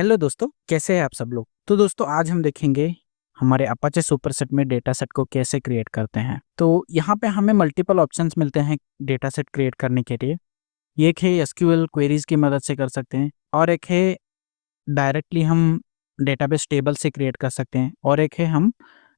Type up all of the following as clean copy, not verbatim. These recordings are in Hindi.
हेलो दोस्तों, कैसे हैं आप सब लोग? तो दोस्तों आज हम देखेंगे हमारे अपाचे सुपरसेट में डेटा सेट को कैसे क्रिएट करते हैं। तो यहाँ पे हमें मल्टीपल ऑप्शंस मिलते हैं डेटा सेट क्रिएट करने के लिए। एक है एसक्यूएल क्वेरीज की मदद से कर सकते हैं और एक है डायरेक्टली हम डेटाबेस टेबल से क्रिएट कर सकते हैं और एक है हम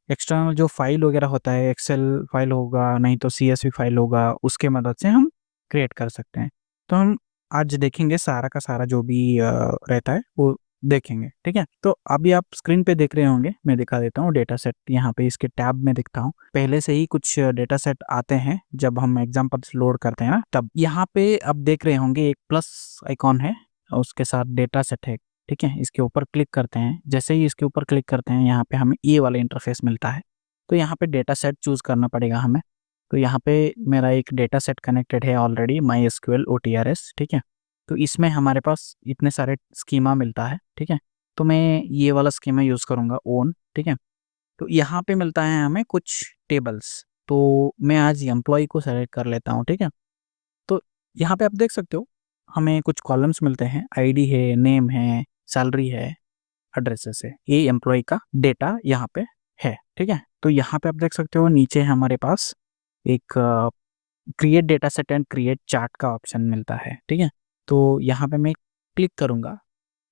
एक्सटर्नल जो फाइल वगैरह होता है, एक्सेल फाइल होगा, नहीं तो सीएसवी फाइल होगा, उसके मदद से हम क्रिएट कर सकते हैं। तो हम आज देखेंगे सारा का सारा जो भी रहता है वो देखेंगे, ठीक है? तो अभी आप स्क्रीन पे देख रहे होंगे, मैं दिखा देता हूँ डेटा सेट। यहाँ पे इसके टैब में दिखता हूँ। पहले से ही कुछ डेटा सेट आते हैं जब हम एग्जाम्पल्स लोड करते हैं ना, तब यहाँ पे आप देख रहे होंगे एक प्लस आइकॉन है और उसके साथ डेटा सेट है, ठीक है? इसके ऊपर क्लिक करते हैं। जैसे ही इसके ऊपर क्लिक करते हैं, यहाँ पे हमें ये वाला इंटरफेस मिलता है। तो यहाँ पे डेटा सेट चूज़ करना पड़ेगा हमें। तो यहाँ पे मेरा एक डेटा सेट कनेक्टेड है ऑलरेडी, MySQL OTRS, ठीक है? तो इसमें हमारे पास इतने सारे स्कीमा मिलता है, ठीक है? तो मैं ये वाला स्कीमा यूज़ करूँगा ओन, ठीक है? तो यहाँ पे मिलता है हमें कुछ टेबल्स। तो मैं आज एम्प्लॉयी को सेलेक्ट कर लेता हूँ, ठीक है? तो यहाँ पे आप देख सकते हो, हमें कुछ कॉलम्स मिलते हैं, आईडी है, नेम है, सैलरी है, एड्रेसेस है। ये एम्प्लॉयी का डेटा यहाँ पे है, ठीक है? तो यहाँ पे आप देख सकते हो नीचे हमारे पास एक create data set and create chart का ऑप्शन मिलता है, ठीक है? तो यहाँ पे मैं क्लिक करूँगा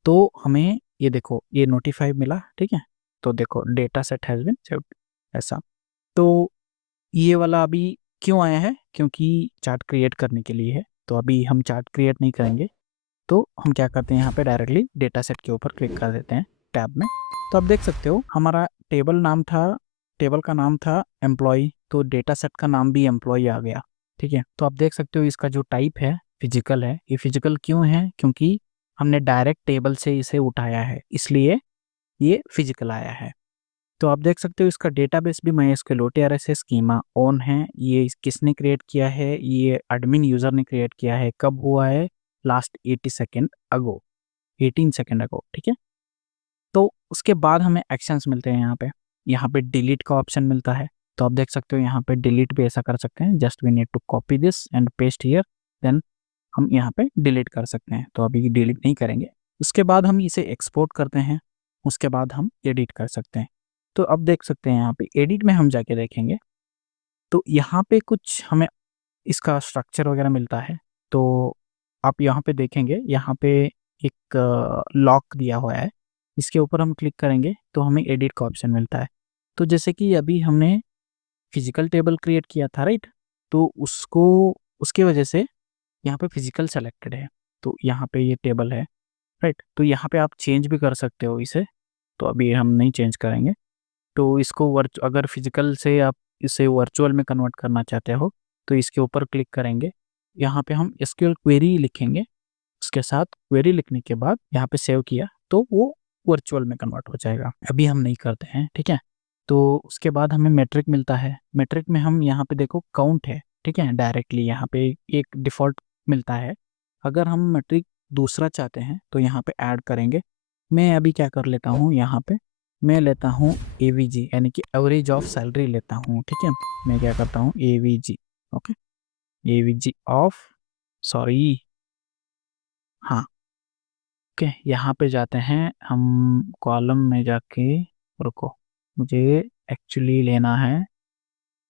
तो हमें ये देखो ये नोटिफाई मिला, ठीक है? तो देखो data set has been saved, ऐसा। तो ये वाला अभी क्यों आया है? क्योंकि चार्ट क्रिएट करने के लिए है। तो अभी हम चार्ट क्रिएट नहीं करेंगे। तो हम क्या करते हैं, यहाँ पे डायरेक्टली डेटा सेट के ऊपर क्लिक कर देते हैं टैब में। तो आप देख सकते हो हमारा टेबल का नाम था एम्प्लॉय, तो डेटा सेट का नाम भी एम्प्लॉय आ गया, ठीक है? तो आप देख सकते हो इसका जो टाइप है फिजिकल है। ये फिजिकल क्यों है? क्योंकि हमने डायरेक्ट टेबल से इसे उठाया है, इसलिए ये फिजिकल आया है। तो आप देख सकते हो इसका डेटाबेस भी MySQL OTRS है, स्कीमा ऑन है। ये किसने क्रिएट किया है? ये एडमिन यूज़र ने क्रिएट किया है। कब हुआ है? लास्ट 80 सेकंड अगो, 18 सेकंड अगो, ठीक है? तो उसके बाद हमें एक्शंस मिलते हैं यहाँ पे। यहाँ पे डिलीट का ऑप्शन मिलता है। तो आप देख सकते हो यहाँ पे डिलीट भी ऐसा कर सकते हैं, just we need to copy this and paste here, then हम यहाँ पे डिलीट कर सकते हैं। तो अभी डिलीट नहीं करेंगे। उसके बाद हम इसे एक्सपोर्ट करते हैं, उसके बाद हम एडिट कर सकते हैं। तो अब देख सकते हैं यहाँ पे एडिट में हम जाके देखेंगे तो यहाँ पे कुछ हमें इसका स्ट्रक्चर वगैरह मिलता है। तो आप यहाँ पे देखेंगे, यहाँ पे एक लॉक दिया हुआ है। इसके ऊपर हम क्लिक करेंगे तो हमें एडिट का ऑप्शन मिलता है। तो जैसे कि अभी हमने फिजिकल टेबल क्रिएट किया था, राइट? तो उसको उसकी वजह से यहाँ पे फिजिकल सेलेक्टेड है। तो यहाँ पे ये टेबल है, राइट? तो यहाँ पे आप चेंज भी कर सकते हो इसे। तो अभी हम नहीं चेंज करेंगे। तो इसको अगर फिजिकल से आप इसे वर्चुअल में कन्वर्ट करना चाहते हो तो इसके ऊपर क्लिक करेंगे। यहाँ पे हम एसक्यूएल क्वेरी लिखेंगे। उसके साथ क्वेरी लिखने के बाद यहाँ पे सेव किया तो वो वर्चुअल में कन्वर्ट हो जाएगा। अभी हम नहीं करते हैं, ठीक है? तो उसके बाद हमें मेट्रिक मिलता है। मेट्रिक में हम यहाँ पे देखो काउंट है, ठीक है? डायरेक्टली यहाँ पे एक डिफ़ॉल्ट मिलता है। अगर हम मेट्रिक दूसरा चाहते हैं तो यहाँ पे ऐड करेंगे। मैं अभी क्या कर लेता हूँ, यहाँ पे मैं लेता हूँ एवीजी, यानी कि एवरेज ऑफ सैलरी लेता हूँ, ठीक है? मैं क्या करता हूँ AVG, okay? AVG of, sorry, हाँ, ओके। यहाँ पे जाते हैं हम कॉलम में जाके, रुको, मुझे एक्चुअली लेना है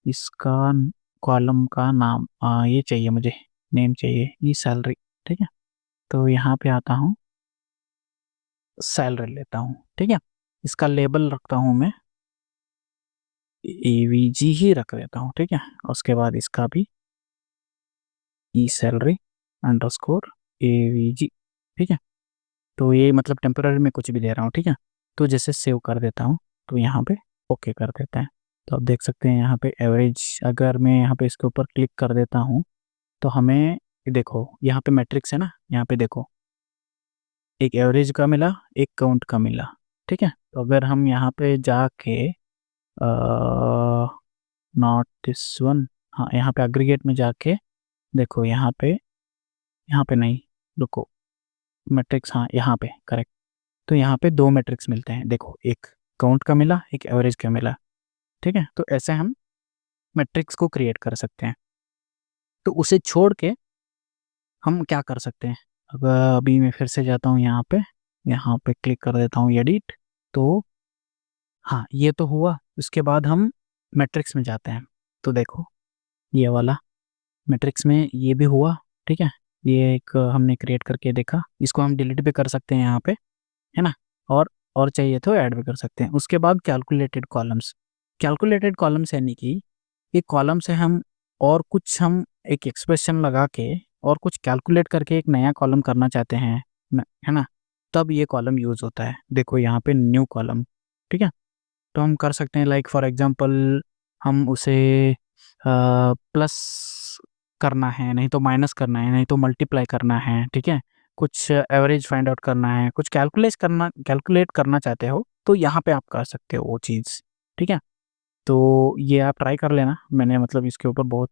इसका कॉलम का नाम, ये चाहिए मुझे, नेम चाहिए, ये सैलरी, ठीक है? तो यहाँ पे आता हूँ, सैलरी लेता हूँ, ठीक है? इसका लेबल रखता हूँ मैं एवीजी ही रख देता हूँ, ठीक है? उसके बाद इसका भी ई सैलरी अंडरस्कोर एवीजी, ठीक है? तो ये मतलब टेम्पररी में कुछ भी दे रहा हूँ, ठीक है? तो जैसे सेव कर देता हूँ तो यहाँ पे ओके कर देते हैं। तो आप देख सकते हैं यहाँ पे एवरेज, अगर मैं यहाँ पे इसके ऊपर क्लिक कर देता हूँ तो हमें देखो यहाँ पे मैट्रिक्स है ना, यहाँ पे देखो एक एवरेज का मिला, एक काउंट का मिला, ठीक है? तो अगर हम यहाँ पे जाके नॉट दिस वन, हाँ, यहाँ पे एग्रीगेट में जाके देखो, यहाँ पे नहीं, रुको, मैट्रिक्स, हाँ, यहाँ पे करेक्ट। तो यहाँ पे दो मैट्रिक्स मिलते हैं, देखो, एक काउंट का मिला, एक एवरेज का मिला, ठीक है? तो ऐसे हम मैट्रिक्स को क्रिएट कर सकते हैं। तो उसे छोड़ के हम क्या कर सकते हैं? अगर अभी मैं फिर से जाता हूँ यहाँ पे, यहाँ पे क्लिक कर देता हूँ एडिट। तो हाँ, ये तो हुआ। उसके बाद हम मैट्रिक्स में जाते हैं। तो देखो ये वाला मैट्रिक्स में ये भी हुआ, ठीक है। ये एक हमने क्रिएट करके देखा, इसको हम डिलीट भी कर सकते हैं यहाँ पे, है ना। और चाहिए तो ऐड भी कर सकते हैं। उसके बाद कैलकुलेटेड कॉलम्स। कैलकुलेटेड कॉलम्स यानी कि एक कॉलम से हम एक एक्सप्रेशन लगा के और कुछ कैलकुलेट करके एक नया कॉलम करना चाहते हैं है ना, तब ये कॉलम यूज़ होता है। देखो यहाँ पे न्यू कॉलम, ठीक है। तो हम कर सकते हैं, लाइक फॉर एग्जांपल हम उसे प्लस करना है, नहीं तो माइनस करना है, नहीं तो मल्टीप्लाई करना है, ठीक है। कुछ एवरेज फाइंड आउट करना है, कुछ कैलकुलेट करना चाहते हो, तो यहाँ पे आप कर सकते हो वो चीज़, ठीक है। तो ये आप ट्राई कर लेना। मैंने मतलब इसके ऊपर बहुत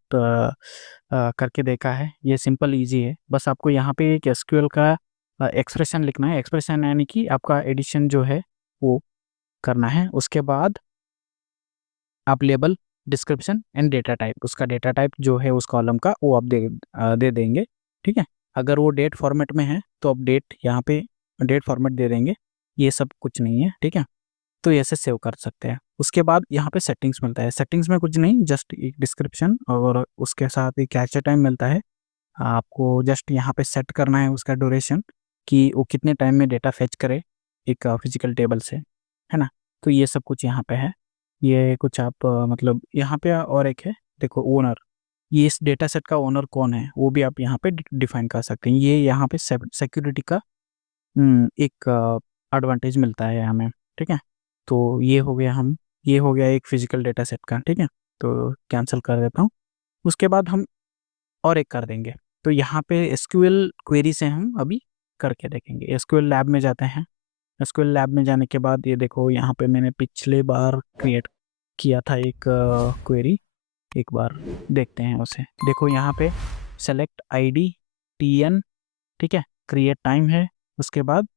करके देखा है। ये सिंपल इजी है। बस आपको यहाँ पे एक एसक्यूएल का एक्सप्रेशन लिखना है। एक्सप्रेशन यानी कि आपका एडिशन जो है वो करना है। उसके बाद आप label, description and data type, उसका डेटा टाइप जो है उस कॉलम का वो आप दे देंगे, ठीक है। अगर वो डेट फॉर्मेट में है तो आप डेट यहाँ पे डेट फॉर्मेट दे देंगे। ये सब कुछ नहीं है, ठीक है। तो ऐसे सेव कर सकते हैं। उसके बाद यहाँ पे सेटिंग्स मिलता है। सेटिंग्स में कुछ नहीं, जस्ट एक डिस्क्रिप्शन और उसके साथ एक कैप्चर टाइम मिलता है। आपको जस्ट यहाँ पे सेट करना है उसका ड्यूरेशन, कि वो कितने टाइम में डेटा फेच करे एक फिजिकल टेबल से, है ना। तो ये सब कुछ यहाँ पे है। ये कुछ आप मतलब यहाँ पे और एक है, देखो ओनर। ये इस डेटा सेट का ओनर कौन है वो भी आप यहाँ पे डिफाइन कर सकते हैं। ये यहाँ पे सिक्योरिटी का एक एडवांटेज मिलता है हमें, ठीक है। तो ये हो गया एक फिजिकल डेटा सेट का, ठीक है। तो कैंसिल कर देता हूँ। उसके बाद हम और एक कर देंगे। तो यहाँ पे एसक्यूएल क्वेरी से हम अभी करके देखेंगे। एसक्यूएल लैब में जाते हैं। एसक्यूएल लैब में जाने के बाद ये देखो यहाँ पे मैंने पिछले बार क्रिएट किया था एक क्वेरी। एक बार देखते हैं उसे। देखो यहाँ पे सेलेक्ट आईडी टीएन, ठीक है। क्रिएट टाइम है। उसके बाद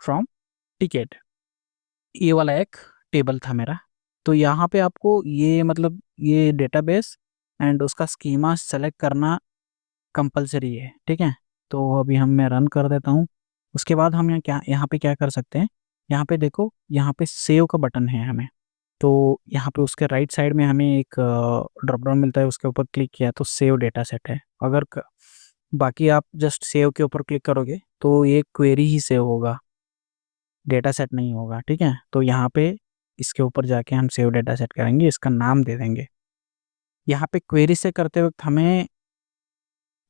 फ्रॉम टिकट, ये वाला एक टेबल था मेरा। तो यहाँ पे आपको ये मतलब ये डेटाबेस एंड उसका स्कीमा सेलेक्ट करना कंपलसरी है, ठीक है। तो अभी मैं रन कर देता हूँ। उसके बाद हम यहाँ पे क्या कर सकते हैं। यहाँ पे देखो, यहाँ पे सेव का बटन है हमें। तो यहाँ पे उसके राइट साइड में हमें एक ड्रॉप डाउन मिलता है, उसके ऊपर क्लिक किया तो सेव डेटा सेट है। बाकी आप जस्ट सेव के ऊपर क्लिक करोगे तो ये क्वेरी ही सेव होगा, डेटा सेट नहीं होगा, ठीक है। तो यहाँ पे इसके ऊपर जाके हम सेव डेटा सेट करेंगे, इसका नाम दे देंगे। यहाँ पे क्वेरी से करते वक्त हमें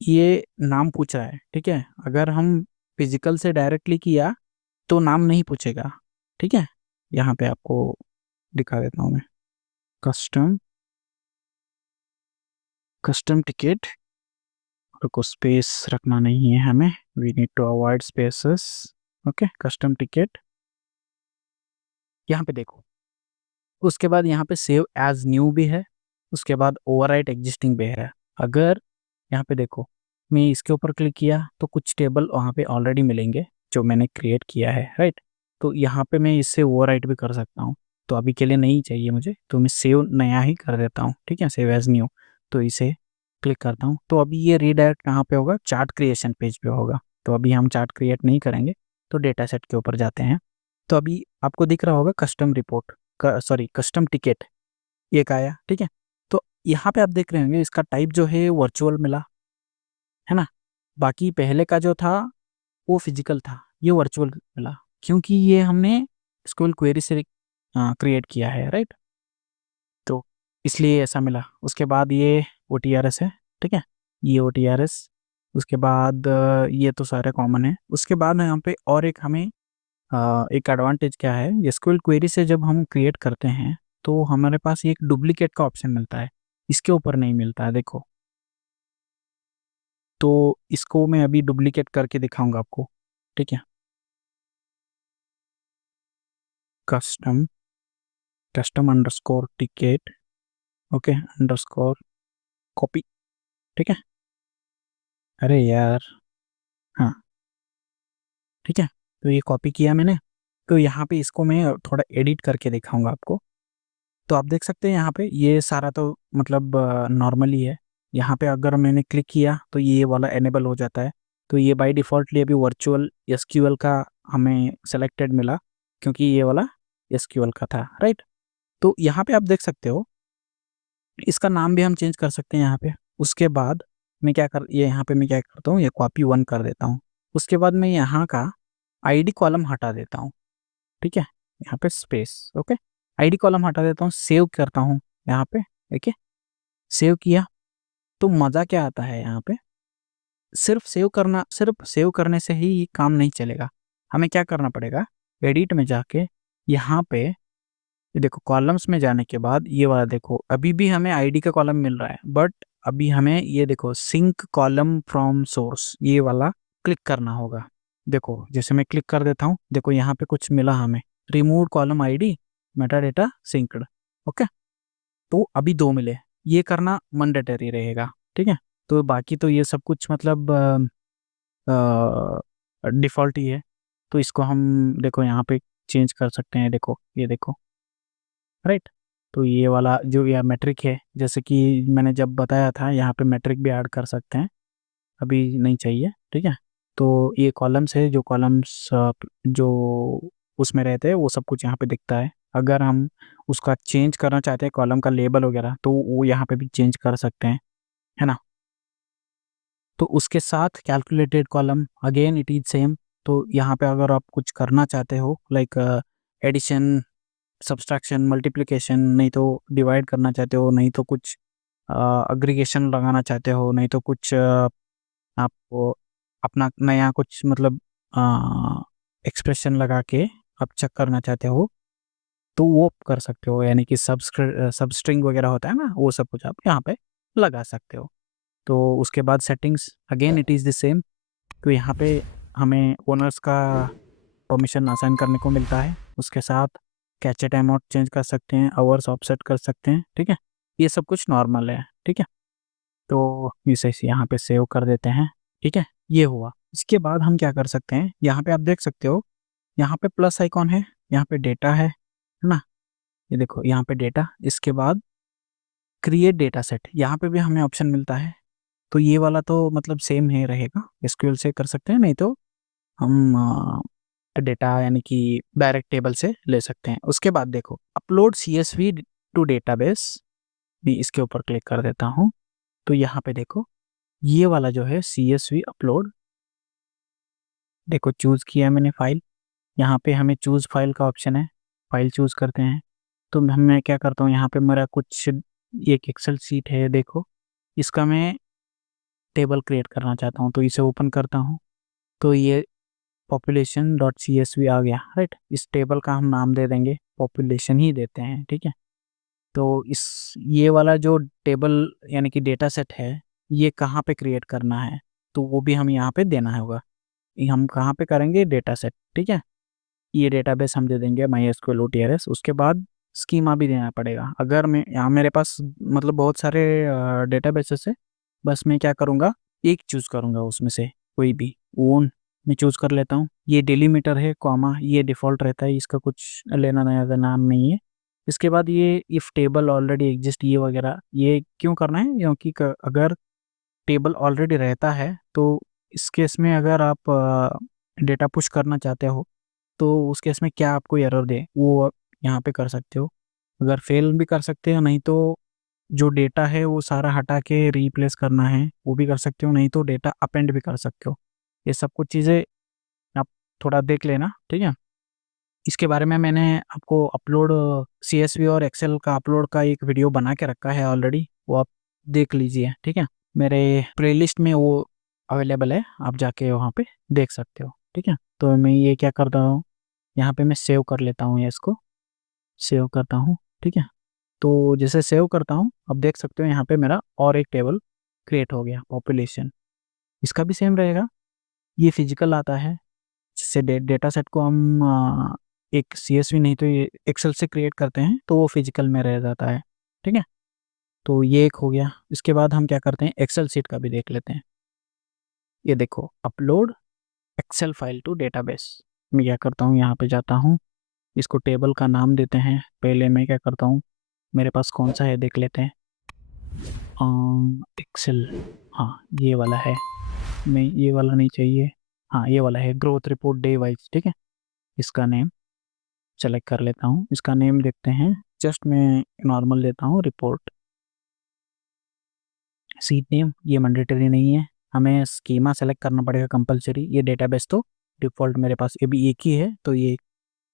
ये नाम पूछ रहा है, ठीक है। अगर हम फिजिकल से डायरेक्टली किया तो नाम नहीं पूछेगा, ठीक है। यहाँ पे आपको दिखा देता हूँ मैं। कस्टम कस्टम टिकट, को स्पेस रखना नहीं है हमें, we need to avoid spaces. Okay, custom ticket यहाँ पे देखो। उसके बाद यहाँ पे सेव एज न्यू भी है। उसके बाद ओवरराइट एग्जिस्टिंग भी है। अगर यहाँ पे देखो, मैं इसके ऊपर क्लिक किया तो कुछ टेबल वहाँ पे ऑलरेडी मिलेंगे जो मैंने क्रिएट किया है, राइट। तो यहाँ पे मैं इससे ओवरराइट भी कर सकता हूँ। तो अभी के लिए नहीं चाहिए मुझे, तो मैं सेव नया ही कर देता हूँ, ठीक है, सेव एज न्यू। तो इसे क्लिक करता हूँ। तो अभी ये रीडायरेक्ट कहाँ पे होगा, चार्ट क्रिएशन पेज पे होगा। तो अभी हम चार्ट क्रिएट नहीं करेंगे, तो डेटा सेट के ऊपर जाते हैं। तो अभी आपको दिख रहा होगा custom report sorry custom ticket एक आया, ठीक है। तो यहाँ पे आप देख रहे होंगे इसका टाइप जो है वर्चुअल मिला, है ना। बाकी पहले का जो था वो फिजिकल था, ये वर्चुअल मिला, क्योंकि ये हमने स्क्यूएल क्वेरी से क्रिएट किया है, राइट। तो इसलिए ऐसा मिला। उसके बाद ये OTRS है, ठीक है, ये OTRS। उसके बाद ये तो सारे कॉमन है। उसके बाद यहाँ पे और एक हमें एक एडवांटेज क्या है, एसक्यूएल क्वेरी से जब हम क्रिएट करते हैं तो हमारे पास एक डुप्लीकेट का ऑप्शन मिलता है, इसके ऊपर नहीं मिलता है, देखो। तो इसको मैं अभी डुप्लीकेट करके दिखाऊंगा आपको, ठीक है। Custom custom underscore ticket, okay, underscore copy, ठीक है। अरे यार, हाँ, ठीक है। तो ये कॉपी किया मैंने। तो यहाँ पे इसको मैं थोड़ा एडिट करके दिखाऊंगा आपको। तो आप देख सकते हैं यहाँ पे ये सारा तो मतलब नॉर्मली है। यहाँ पे अगर मैंने क्लिक किया तो ये वाला एनेबल हो जाता है। तो ये बाय डिफ़ॉल्टली अभी वर्चुअल एसक्यूएल का हमें सेलेक्टेड मिला, क्योंकि ये वाला एसक्यूएल का था, राइट? तो यहाँ पे आप देख सकते हो, इसका नाम भी हम चेंज कर सकते हैं यहाँ पे। उसके बाद ये यहाँ पे मैं क्या करता हूँ, ये कॉपी 1 कर देता हूँ। उसके बाद मैं यहाँ का आईडी कॉलम हटा देता हूँ, ठीक है? यहाँ पे स्पेस, ओके? आईडी कॉलम हटा देता हूँ, सेव करता हूँ यहाँ पे, देखिए, सेव किया। तो मज़ा क्या आता है यहाँ पे, सिर्फ सेव करने से ही ये काम नहीं चलेगा। हमें क्या करना पड़ेगा, एडिट में जाके यहाँ पे ये देखो, कॉलम्स में जाने के बाद ये वाला देखो, अभी भी हमें आईडी का कॉलम मिल रहा है, बट अभी हमें ये देखो सिंक कॉलम फ्रॉम सोर्स, ये वाला क्लिक करना होगा। देखो जैसे मैं क्लिक कर देता हूँ, देखो यहाँ पे कुछ मिला हमें, remove column ID Meta data synced, okay? तो अभी 2 मिले, ये करना मैंडेटरी रहेगा, ठीक है? तो बाकी तो ये सब कुछ मतलब डिफ़ॉल्ट ही है। तो इसको हम देखो यहाँ पे चेंज कर सकते हैं, देखो, ये देखो, राइट? तो ये वाला जो यह मेट्रिक है, जैसे कि मैंने जब बताया था, यहाँ पे मेट्रिक भी ऐड कर सकते हैं, अभी नहीं चाहिए, ठीक है? तो ये कॉलम्स है, जो कॉलम्स जो उसमें रहते हैं वो सब कुछ यहाँ पे दिखता है। अगर हम उसका चेंज करना चाहते हैं कॉलम का लेबल वगैरह, तो वो यहाँ पे भी चेंज कर सकते हैं, है ना? तो उसके साथ calculated column again it is same. तो यहाँ पे अगर आप कुछ करना चाहते हो, लाइक एडिशन, सब्सट्रैक्शन, मल्टीप्लिकेशन, नहीं तो डिवाइड करना चाहते हो, नहीं तो कुछ एग्रीगेशन लगाना चाहते हो, नहीं तो कुछ आपको अपना नया कुछ मतलब एक्सप्रेशन लगा के आप चेक करना चाहते हो, तो वो कर सकते हो। यानी कि सबस्ट्रिंग वगैरह होता है ना, वो सब कुछ आप यहाँ पे लगा सकते हो। तो उसके बाद settings again it is the same. तो यहाँ पे हमें ओनर्स का परमिशन असाइन करने को मिलता है। उसके साथ कैचे टाइम आउट चेंज कर सकते हैं, आवर्स ऑफसेट कर सकते हैं, ठीक है? ये सब कुछ नॉर्मल है, ठीक है? तो इसे यहाँ पे सेव कर देते हैं, ठीक है? ये हुआ। इसके बाद हम क्या कर सकते हैं, यहाँ पे आप देख सकते हो, यहाँ पे प्लस आइकॉन है, यहाँ पे डेटा है ना? ये देखो यहाँ पे डेटा, इसके बाद क्रिएट डेटा सेट, यहाँ पे भी हमें ऑप्शन मिलता है। तो ये वाला तो मतलब सेम ही रहेगा, एसक्यूएल से कर सकते हैं, नहीं तो हम डेटा यानी कि डायरेक्ट टेबल से ले सकते हैं। उसके बाद देखो, अपलोड सीएसवी टू डेटाबेस, मैं इसके ऊपर क्लिक कर देता हूँ। तो यहाँ पे देखो, ये वाला जो है सीएसवी अपलोड, देखो चूज़ किया है मैंने फाइल, यहाँ पे हमें चूज़ फाइल का ऑप्शन है, फाइल चूज़ करते हैं। तो मैं क्या करता हूँ, यहाँ पे मेरा कुछ एक एक्सेल शीट है, देखो, इसका मैं टेबल क्रिएट करना चाहता हूँ, तो इसे ओपन करता हूँ। तो ये पॉपुलेशन डॉट सीएसवी आ गया, राइट? इस टेबल का हम नाम दे देंगे, पॉपुलेशन ही देते हैं, ठीक है? तो ये वाला जो टेबल यानी कि डेटा सेट है, ये कहाँ पे क्रिएट करना है, तो वो भी हम यहाँ पे देना होगा। ये हम कहाँ पे करेंगे, डेटा सेट, ठीक है? ये डेटाबेस हम दे देंगे MySQL OTRS। उसके बाद स्कीमा भी देना पड़ेगा। अगर मैं यहाँ मेरे पास मतलब बहुत सारे डेटाबेसेस है, बस मैं क्या करूँगा, एक चूज़ करूँगा उसमें से कोई भी, ओन मैं चूज़ कर लेता हूँ। ये डेलीमीटर है, कॉमा, ये डिफ़ॉल्ट रहता है, इसका कुछ लेना देना नहीं है। इसके बाद ये इफ़ टेबल ऑलरेडी एग्जिस्ट, ये वगैरह, ये क्यों करना है, क्योंकि अगर टेबल ऑलरेडी रहता है, तो इस केस में अगर आप डेटा पुश करना चाहते हो, तो उस केस में क्या आपको एरर दे, वो आप यहाँ पे कर सकते हो। अगर फेल भी कर सकते हो, नहीं तो जो डेटा है वो सारा हटा के रिप्लेस करना है, वो भी कर सकते हो, नहीं तो डेटा अपेंड भी कर सकते हो। ये सब कुछ चीज़ें आप थोड़ा देख लेना, ठीक है? इसके बारे में मैंने आपको अपलोड सीएसवी और एक्सेल का अपलोड का एक वीडियो बना के रखा है ऑलरेडी, वो आप देख लीजिए, ठीक है? मेरे प्लेलिस्ट में वो अवेलेबल है, आप जाके वहाँ पे देख सकते हो, ठीक है? तो मैं ये क्या करता हूँ, यहाँ पे मैं सेव कर लेता हूँ, ये इसको सेव करता हूँ, ठीक है? तो जैसे सेव करता हूँ, अब देख सकते हो यहाँ पे मेरा और एक टेबल क्रिएट हो गया, पॉपुलेशन। इसका भी सेम रहेगा, ये फिजिकल आता है, जिससे डेटा सेट को हम एक सीएसवी नहीं तो ये एक्सेल से क्रिएट करते हैं, तो वो फिजिकल में रह जाता है, ठीक है? तो ये एक हो गया। इसके बाद हम क्या करते हैं, एक्सेल शीट का भी देख लेते हैं। ये देखो, upload excel file to database, मैं क्या करता हूँ, यहाँ पे जाता हूँ, इसको टेबल का नाम देते हैं। पहले मैं क्या करता हूँ, मेरे पास कौन सा है देख लेते हैं, एक्सेल, हाँ ये वाला है। नहीं, ये वाला नहीं चाहिए। हाँ, ये वाला है, ग्रोथ रिपोर्ट डे वाइज, ठीक है। इसका नेम सेलेक्ट कर लेता हूँ। इसका नेम देखते हैं, जस्ट मैं नॉर्मल लेता हूँ, रिपोर्ट। सीट नेम ये मैंडेटरी नहीं है, हमें स्कीमा सेलेक्ट करना पड़ेगा कंपलसरी। ये डेटाबेस तो डिफ़ॉल्ट मेरे पास ये भी एक ही है, तो ये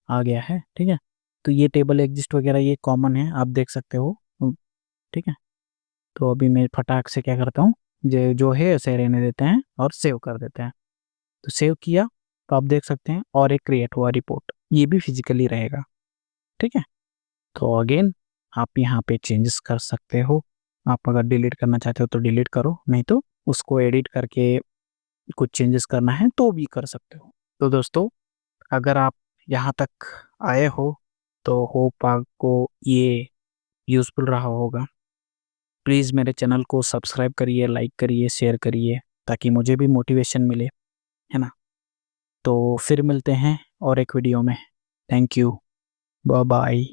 आ गया है, ठीक है। तो ये टेबल एग्जिस्ट वगैरह ये कॉमन है, आप देख सकते हो। ठीक है। तो अभी मैं फटाक से क्या करता हूँ, जो जो है उसे रहने देते हैं और सेव कर देते हैं। तो सेव किया, तो आप देख सकते हैं और एक क्रिएट हुआ रिपोर्ट, ये भी फिजिकली रहेगा, ठीक है। तो अगेन आप यहाँ पे चेंजेस कर सकते हो। आप अगर डिलीट करना चाहते हो तो डिलीट करो, नहीं तो उसको एडिट करके कुछ चेंजेस करना है तो भी कर सकते हो। तो दोस्तों, अगर आप यहाँ तक आए हो तो होप आपको ये यूज़फुल रहा होगा। प्लीज़ मेरे चैनल को सब्सक्राइब करिए, लाइक करिए, शेयर करिए, ताकि मुझे भी मोटिवेशन मिले, है ना। तो फिर मिलते हैं और एक वीडियो में। Thank you. Bye bye.